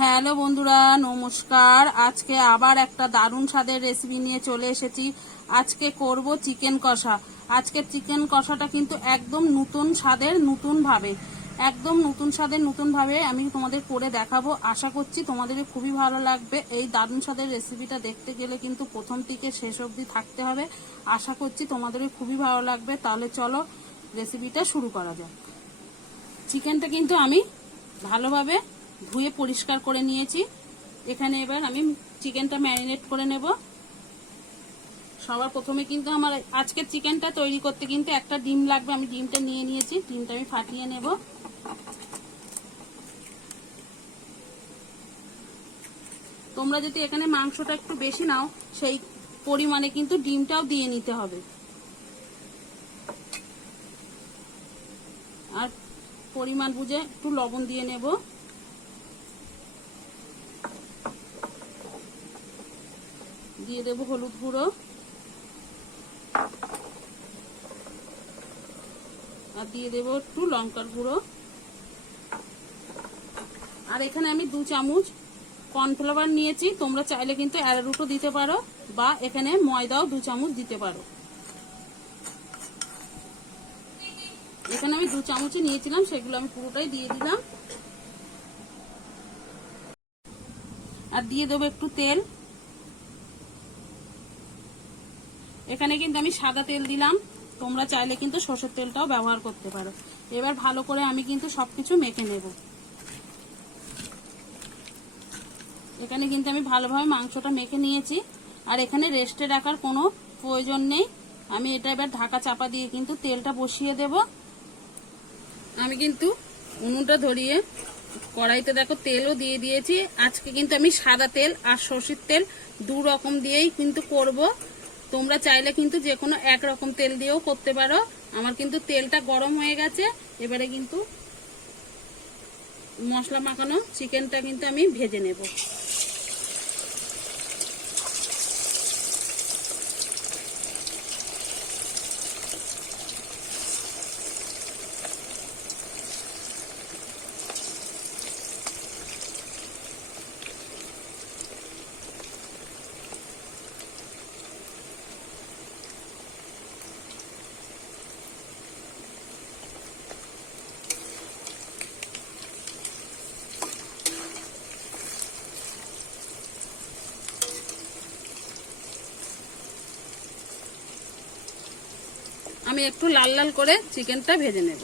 Hello বন্ধুরা, নমস্কার। আজকে আবার একটা দারুণ স্বাদের রেসিপি নিয়ে চলে এসেছি। আজকে করব চিকেন কষা। আজকের চিকেন কষাটা কিন্তু একদম নতুন স্বাদের, নতুনভাবে আমি তোমাদের করে দেখাবো। আশা করছি তোমাদের খুবই ভালো লাগবে। এই দারুণ স্বাদের রেসিপিটা দেখতে গেলে কিন্তু প্রথম থেকে শেষ অবধি থাকতে হবে। আশা করছি তোমাদের খুবই ভালো লাগবে। তাহলে চলো রেসিপিটা শুরু করা যাক। চিকেনটা কিন্তু আমি ভালোভাবে ধুয়ে পরিষ্কার করে নিয়েছি। এখানে এবার আমি চিকেনটা ম্যারিনেট করে নেব। সবার প্রথমে কিন্তু আমার আজকের চিকেনটা তৈরি করতে কিন্তু একটা ডিম লাগবে। আমি ডিমটা নিয়ে নিয়েছি, ডিমটা আমি ফাটিয়ে নেব। তোমরা যদি এখানে মাংসটা একটু বেশি নাও, সেই পরিমাণে কিন্তু ডিমটাও দিয়ে নিতে হবে। আর পরিমাণ বুঝে একটু লবণ দিয়ে নেব। দিয়ে দেব হলুদ গুঁড়ো, আর দিয়ে দেব একটু লঙ্কার গুঁড়ো। আর এখানে আমি 2 চামচ কর্নফ্লাওয়ার নিয়েছি। তোমরা চাইলে কিন্তু অ্যারারুটও দিতে পারো, বা এখানে ময়দাও 2 চামচ দিতে পারো। এখানে আমি 2 চামচই নিয়েছিলাম, সেগুলো আমি পুরোটাই দিয়ে দিলাম। আর দিয়ে দেবো একটু তেল। এখানে কিন্তু আমি সাদা তেল দিলাম, তোমরা চাইলে কিন্তু সরষের তেলটাও ব্যবহার করতে পারো। এবার ভালো করে আমি কিন্তু সবকিছু মেখে নেব। এখানে কিন্তু আমি ভালোভাবে মাংসটা মেখে নিয়েছি। আর এখানে রেস্টে রাখার কোনো প্রয়োজন নেই। আমি এটা এবার ঢাকা চাপা দিয়ে কিন্তু তেলটা বসিয়ে দেব। আমি কিন্তু উনুনটা ধরিয়ে কড়াইতে দেখো তেলও দিয়ে দিয়েছি। আজকে কিন্তু আমি সাদা তেল আর সরষের তেল 2 রকম দিয়েই কিন্তু করব। তোমরা চাইলে কিন্তু যে কোনো এক রকম তেল দিয়েও করতে পারো। আমার কিন্তু তেলটা গরম হয়ে গেছে। এবারে কিন্তু মশলা মাখানো চিকেনটা কিন্তু আমি ভেজে নেব। আমি একটু লাল লাল করে চিকেনটা ভেজে নেব।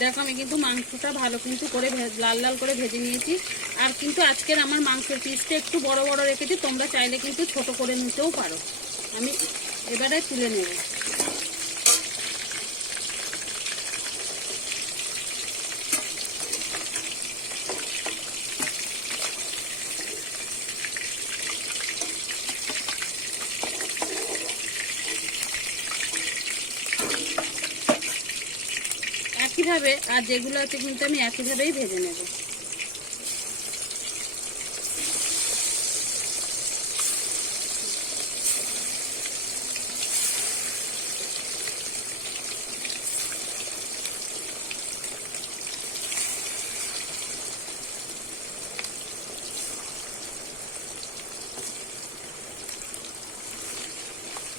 দেখো আমি কিন্তু মাংসটা ভালো কিন্তু করে লাল লাল করে ভেজে নিয়েছি। আর কিন্তু আজকের আমার মাংসের পিসটা একটু বড় বড় রেখেছি, তোমরা চাইলে কিন্তু ছোট করে নিতেও পারো। আমি এবারে তুলে নেব। একইভাবে আর যেগুলো আছে কিন্তু আমি একইভাবেই ভেজে নেব।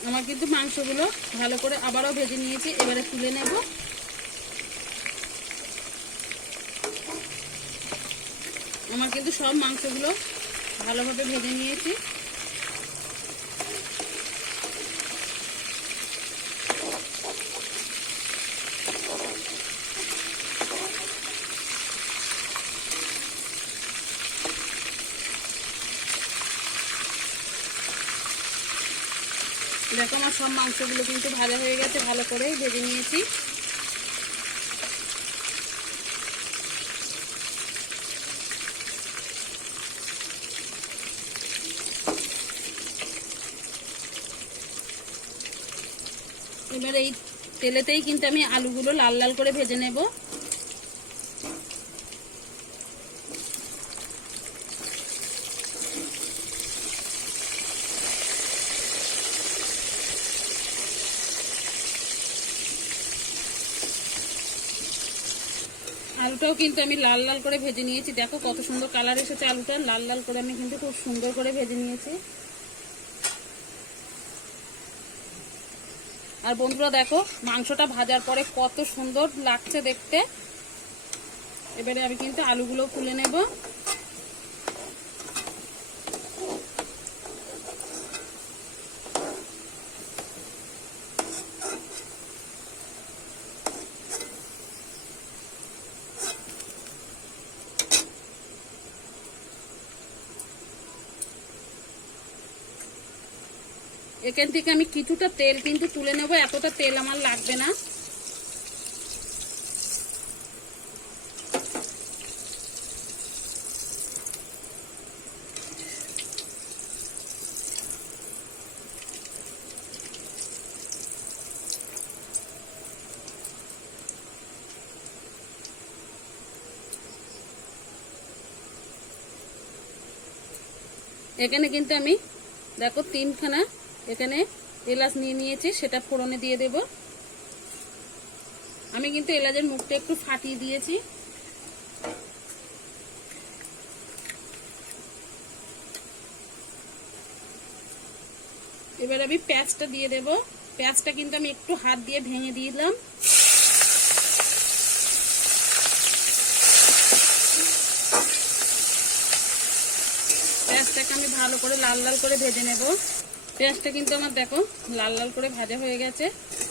আমার কিন্তু মাংসগুলো ভালো করে আবারও ভেজে নিয়েছি। এবারে তুলে নেব। আমার কিন্তু সব মাংসগুলো ভালোভাবে ভেজে নিয়েছি। দেখো আমার সব মাংসগুলো কিন্তু ভাজা হয়ে গেছে, ভালো করে ভেজে নিয়েছি। এবার এই তেলেতেই কিন্তু আমি আলুগুলো লাল লাল করে ভেজে নেব। আলুটাও কিন্তু আমি লাল লাল করে ভেজে নিয়েছি। দেখো কত সুন্দর কালার এসেছে আলুটা, লাল লাল করে আমি কিন্তু খুব সুন্দর করে ভেজে নিয়েছি। আর বন্ধুরা দেখো মাংসটা ভাজার পরে কত সুন্দর লাগছে দেখতে। এবারে আমি কিন্তু আলুগুলো তুলে নেব। এখান থেকে আমি কিছুটা তেল কিন্তু তুলে নেব, এতটা তেল আমার লাগবে না। এখানে কিন্তু আমি দেখো 3খানা এখানে এলাচ নিয়ে নিয়েছি, সেটা ফোড়নে দিয়ে দেব। আমি কিন্তু এলাচের মুখটা একটু ফাটিয়ে দিয়েছি। এবার আমি পেঁয়াজটা দিয়ে দেব। পেঁয়াজটা কিন্তু আমি একটু হাত দিয়ে ভেঙে দিলাম। পেঁয়াজটাকে আমি ভালো করে লাল লাল করে ভেজে নেব। পেঁয়াজটা কিন্তু আমার দেখো লাল লাল করে ভাজা হয়ে গেছে,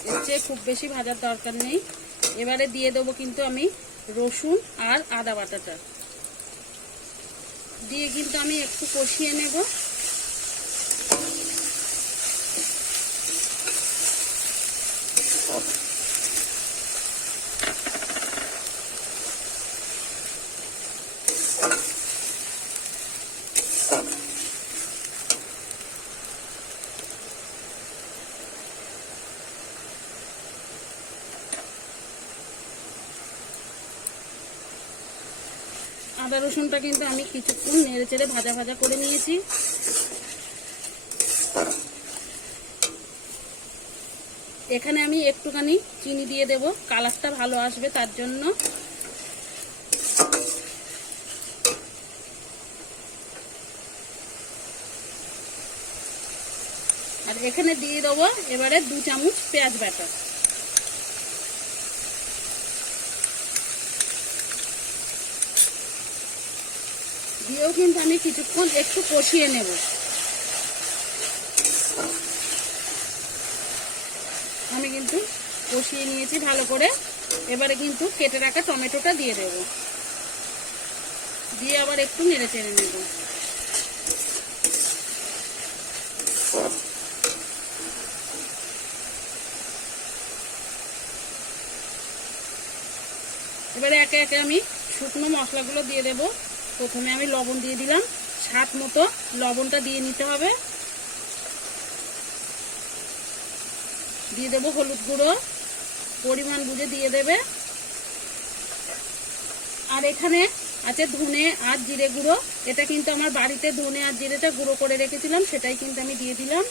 এর চেয়ে খুব বেশি ভাজার দরকার নেই। এবারে দিয়ে দেবো কিন্তু আমি রসুন আর আদা বাটাটা দিয়ে কিন্তু আমি একটু কষিয়ে নেব। আদা রসুনটা কিন্তু আমি কিছুক্ষণ নেড়ে চেড়ে ভাজা ভাজা করে নিয়েছি। এখানে আমি একটুখানি চিনি দিয়ে দেব, কালারটা ভালো আসবে তার জন্য। আর এখানে দিয়ে দেবো এবারে 2 চামচ পেঁয়াজ বাটা। দিয়েও কিন্তু আমি কিছুক্ষণ একটু কষিয়ে নেব। আমি কিন্তু কষিয়ে নিয়েছি ভালো করে। এবারে কিন্তু কেটে রাখা টমেটোটা দিয়ে দেব, দিয়ে আবার একটু নেড়ে চেড়ে নেব। এবারে একে একে আমি শুকনো মশলাগুলো দিয়ে দেব। প্রথমে আমি লবণ দিয়ে দিলাম, স্বাদ মতো লবণটা দিয়ে নিতে হবে। দিয়ে দেব হলুদ গুঁড়ো, পরিমাণ বুঝে দিয়ে দেবে। আর এখানে আছে ধনে আর জিরে গুঁড়ো, এটা কিন্তু আমার বাড়িতে ধনে আর জিরেটা গুঁড়ো করে রেখেছিলাম, সেটাই কিন্তু আমি দিয়ে দিলাম।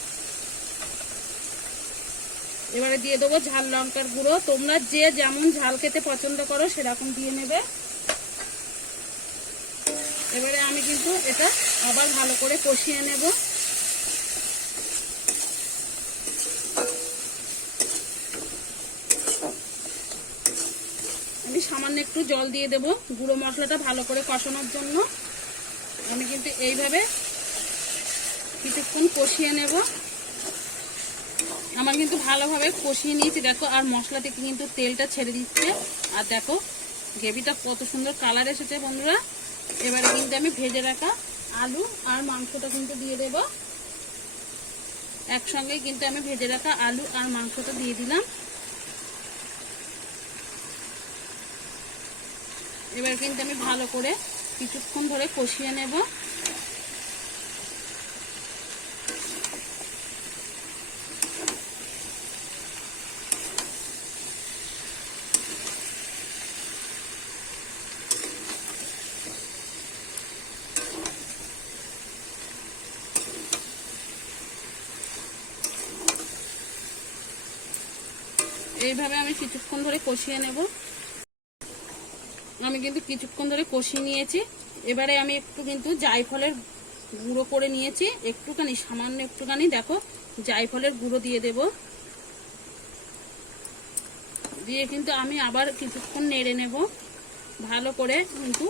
এবারে দিয়ে দেবো ঝাল লঙ্কার গুঁড়ো, তোমরা যে যেমন ঝাল খেতে পছন্দ করো সেরকম দিয়ে নেবে। এবারে আমি কিন্তু এটা আবার ভালো করে কষিয়ে নেব। আমি সামান্য একটু জল দিয়ে দেব গুঁড়ো মশলাটা ভালো করে কষানোর জন্য। আমি কিন্তু এইভাবে কিছুক্ষণ কষিয়ে নেব। আমার কিন্তু ভালোভাবে কষিয়ে নিয়েছি দেখো, আর মশলা থেকে কিন্তু তেলটা ছেড়ে দিচ্ছে। আর দেখো গ্রেভিটা কত সুন্দর কালার এসেছে বন্ধুরা। এবারে কিন্তু আমি ভেজে রাখা আলু আর মাংসটা কিন্তু দিয়ে দেব। একসঙ্গে কিন্তু আমি ভেজে রাখা আলু আর মাংসটা দিয়ে দিলাম। এবার কিন্তু আমি ভালো করে কিছুক্ষণ ধরে কষিয়ে নেব। এইভাবে আমি কিছুক্ষণ ধরে কষিয়ে নেব। আমি কিন্তু কিছুক্ষণ ধরে কষিয়ে নিয়েছি। এবারে আমি একটু কিন্তু জায়ফলের গুঁড়ো করে নিয়েছি, একটুখানি সামান্য একটুখানি দেখো জায়ফলের গুঁড়ো দিয়ে দেব। দিয়ে কিন্তু আমি আবার কিছুক্ষণ নেড়ে নেব ভালো করে, কিন্তু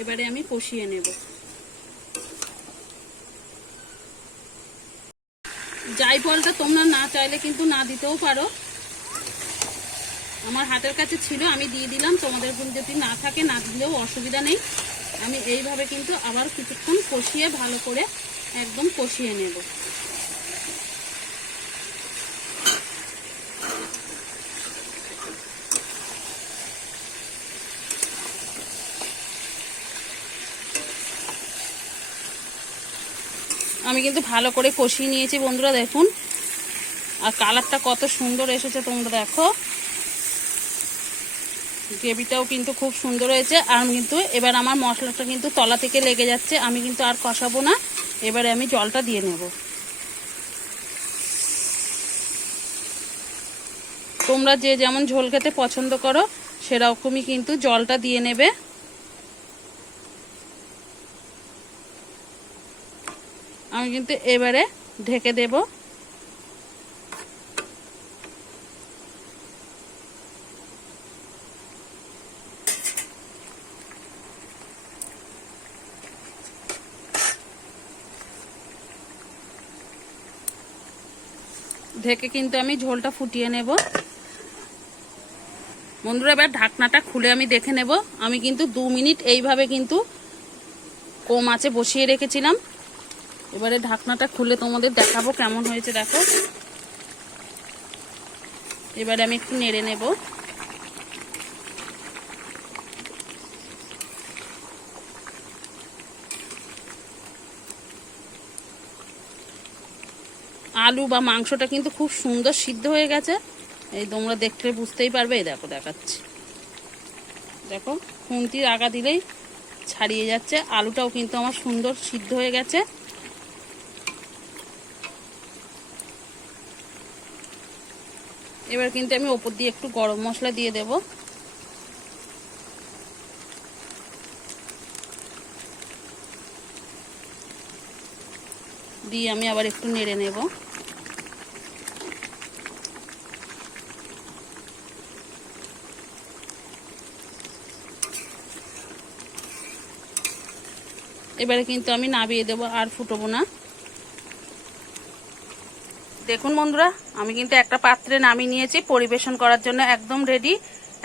এবারে আমি কষিয়ে নেব। জায়ফলটা তোমরা না চাইলে কিন্তু না দিতেও পারো, আমার হাতের কাছে ছিল আমি দিয়ে দিলাম। তোমাদের যদি না থাকে না দিলেও অসুবিধা নেই। আমি এইভাবে কিন্তু আবার কিছুক্ষণ কষিয়ে ভালো করে একদম কষিয়ে নেব। আমি কিন্তু ভালো করে কষিয়ে নিয়েছি বন্ধুরা, দেখুন। আর কালারটা কত সুন্দর এসেছে তোমরা দেখো, গ্রেভিটাও কিন্তু খুব সুন্দর হয়েছে। আর কিন্তু এবার আমার মশলাটা কিন্তু তলা থেকে লেগে যাচ্ছে, আমি কিন্তু আর কষাবো না। এবারে আমি জলটা দিয়ে নেব। তোমরা যে যেমন ঝোল খেতে পছন্দ করো সেরকমই কিন্তু জলটা দিয়ে নেবে। আমি কিন্তু এবারে ঢেকে দেব। ঢেকে কিন্তু আমি ঝোলটা ফুটিয়ে নেব বন্ধুরা। এবার ঢাকনাটা খুলে আমি দেখে নেব। আমি কিন্তু 2 মিনিট এইভাবে কিন্তু কম আঁচে বসিয়ে রেখেছিলাম। এবারে ঢাকনাটা খুলে তোমাদের দেখাবো কেমন হয়েছে দেখো। এবারে আমি একটু নেড়ে নেব। আলু বা মাংসটা কিন্তু খুব সুন্দর সিদ্ধ হয়ে গেছে, এই তোমরা দেখলে বুঝতেই পারবে। এই দেখো দেখাচ্ছি, দেখো খুন্তির আগা দিলেই ছাড়িয়ে যাচ্ছে। আলুটাও কিন্তু আমার সুন্দর সিদ্ধ হয়ে গেছে। এবার কিন্তু আমি ওপর দিয়ে একটু গরম মশলা দিয়ে দেব। দিয়ে আমি আবার একটু নেড়ে নেব। এবারে কিন্তু আমি নামিয়ে দেব, আর ফুটবো না। দেখুন বন্ধুরা, আমি কিন্তু একটা পাত্রে নামিয়ে নিয়েছি, পরিবেশন করার জন্য একদম রেডি।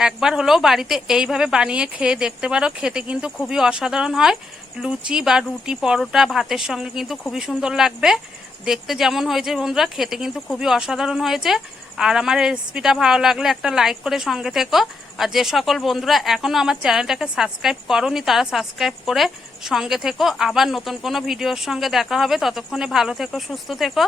একবার হলেও বাড়িতে এইভাবে বানিয়ে খেয়ে দেখতে পারো, খেতে কিন্তু খুবই অসাধারণ হয়। লুচি বা রুটি, পরোটা, ভাতের সঙ্গে কিন্তু খুবই সুন্দর লাগবে। দেখতে যেমন হয়েছে বন্ধুরা, খেতে কিন্তু খুবই অসাধারণ হয়েছে। আর আমার রেসিপিটা ভালো লাগলে একটা লাইক করে সঙ্গে থেকো। আর যে সকল বন্ধুরা এখনো আমার চ্যানেলটাকে সাবস্ক্রাইব করোনি তারা সাবস্ক্রাইব করে সঙ্গে থেকো। আবার নতুন কোনো ভিডিওর সঙ্গে দেখা হবে, ততক্ষণে ভালো থেকো, সুস্থ থেকো।